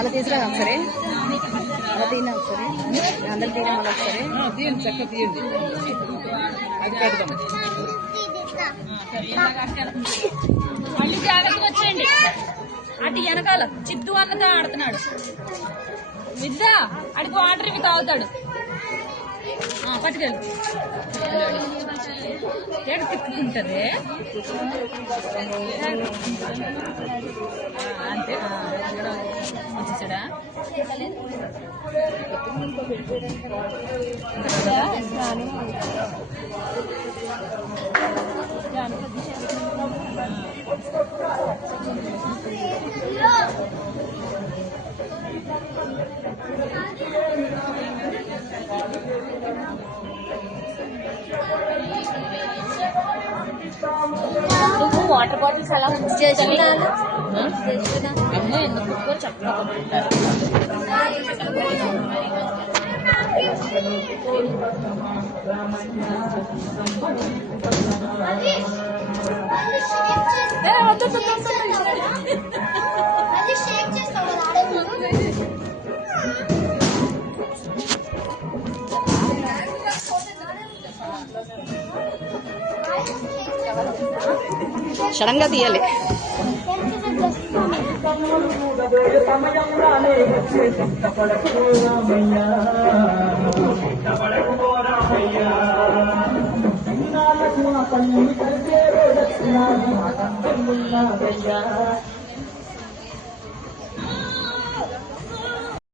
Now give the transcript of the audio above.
అలా తీసుకురా ఒకసారి, అలా తీయండి ఒకసారి, అందరు తీయడం వల్ల ఒకసారి తీయండి, చక్కగా తీయండి. అది పెడదాం. మళ్ళీ జాగ్రత్తగా వచ్చేయండి. అటు వెనకాల చిద్దు అన్నతో ఆడుతున్నాడు. విద్దా అడికి వాటర్ ఇవి తాగుతాడు. పట్టుకెళ్ళు. ఏడు తిప్పుకుంటది అంతే. వచ్చేసాడా? నువ్వు వాటర్ బాటిల్స్ అలా చేస్తున్నాను. అమ్మో ఎందుకు చెప్పకుంటారు. సడన్ గా తీయాలి. దక్షిణ